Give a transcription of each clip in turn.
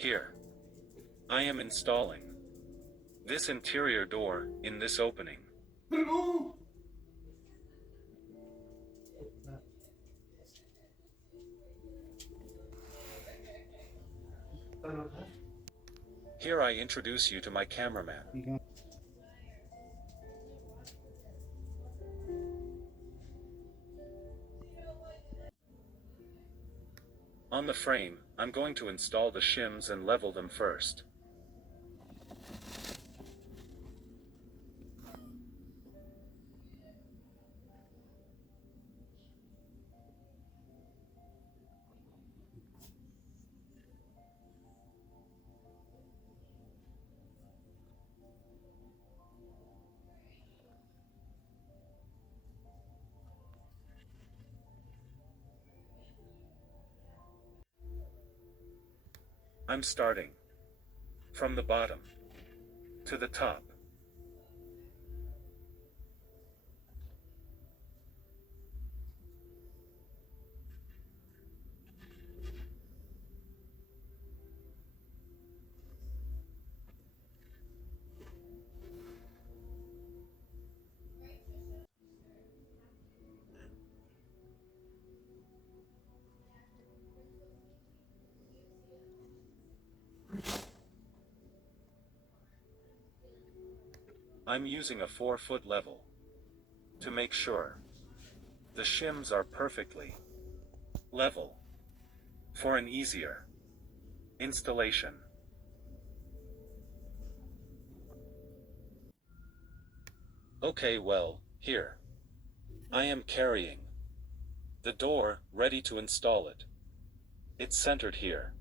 Here, I am installing this interior door in this opening. Here I introduce you to my cameraman. On the frame, I'm going to install the shims and level them first. I'm starting from the bottom to the top. I'm using a 4-foot level to make sure the shims are perfectly level for an easier installation. Okay, well, here I am carrying the door, ready to install it. It's centered here.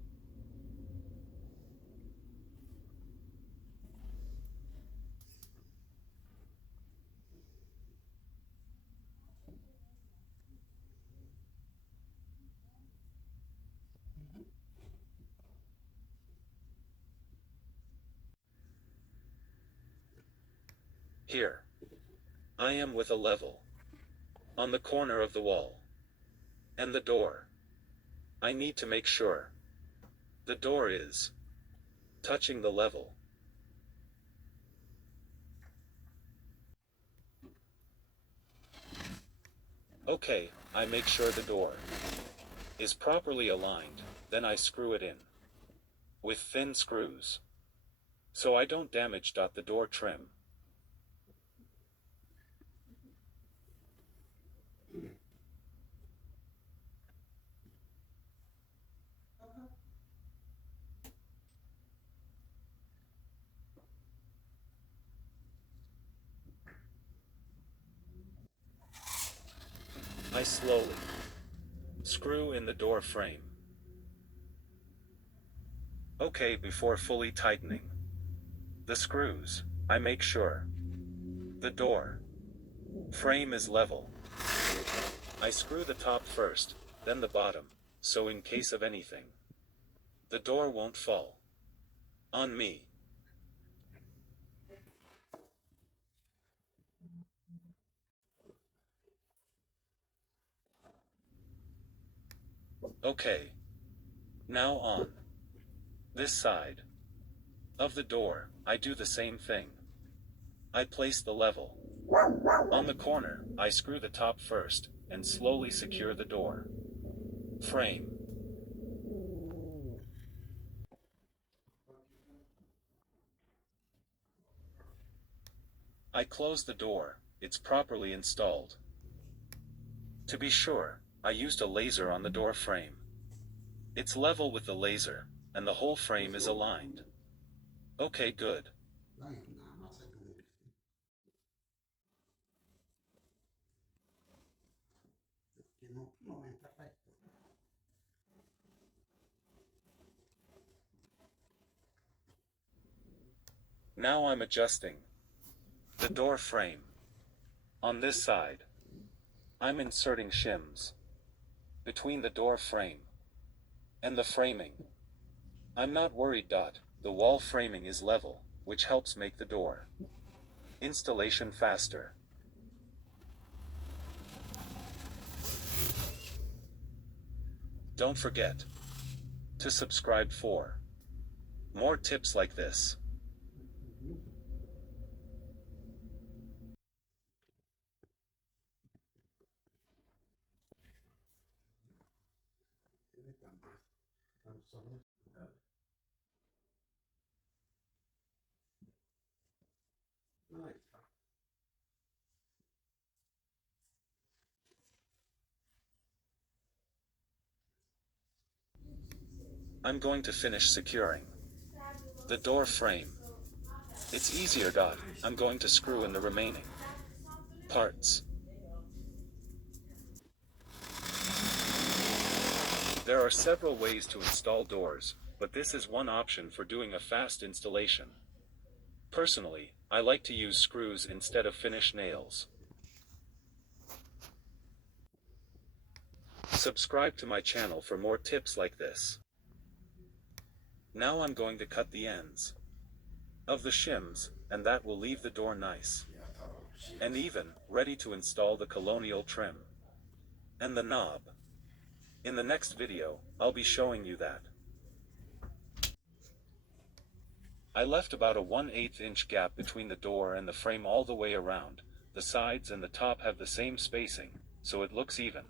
Here I am with a level on the corner of the wall and the door. I need to make sure the door is touching the level. Okay, I make sure the door is properly aligned, then I screw it in with thin screws so I don't damage the door trim. I slowly screw in the door frame. Okay, before fully tightening the screws, I make sure the door frame is level. I screw the top first, then the bottom, so in case of anything, the door won't fall on me. Okay, now on this side of the door, I do the same thing. I place the level on the corner. I screw the top first and slowly secure the door frame. I close the door, it's properly installed. To be sure, I used a laser on the door frame. It's level with the laser, and the whole frame is aligned. Okay, good. Now I'm adjusting the door frame. On this side, I'm inserting shims between the door frame and the framing. I'm not worried. The wall framing is level, which helps make the door installation faster. Don't forget to subscribe for More tips like this. I'm going to finish securing the door frame. It's easier. I'm going to screw in the remaining parts. There are several ways to install doors, but this is one option for doing a fast installation. Personally, I like to use screws instead of finish nails. Subscribe to my channel for more tips like this. Now I'm going to cut the ends of the shims, and that will leave the door nice and even, ready to install the colonial trim and the knob. In the next video, I'll be showing you that. I left about a 1/8 inch gap between the door and the frame all the way around. The sides and the top have the same spacing, so it looks even.